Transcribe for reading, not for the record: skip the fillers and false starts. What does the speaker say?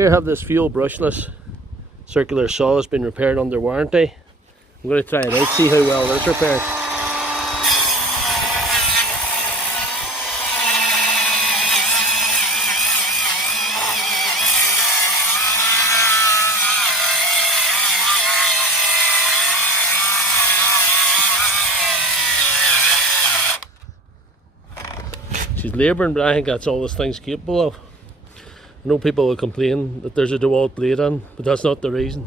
Here I have this fuel brushless circular saw that's been repaired under warranty. I'm going to try it out, see how well it's repaired. She's labouring, but I think that's all this thing's capable of. I know people will complain that there's a Dewalt Blade on, but that's not the reason.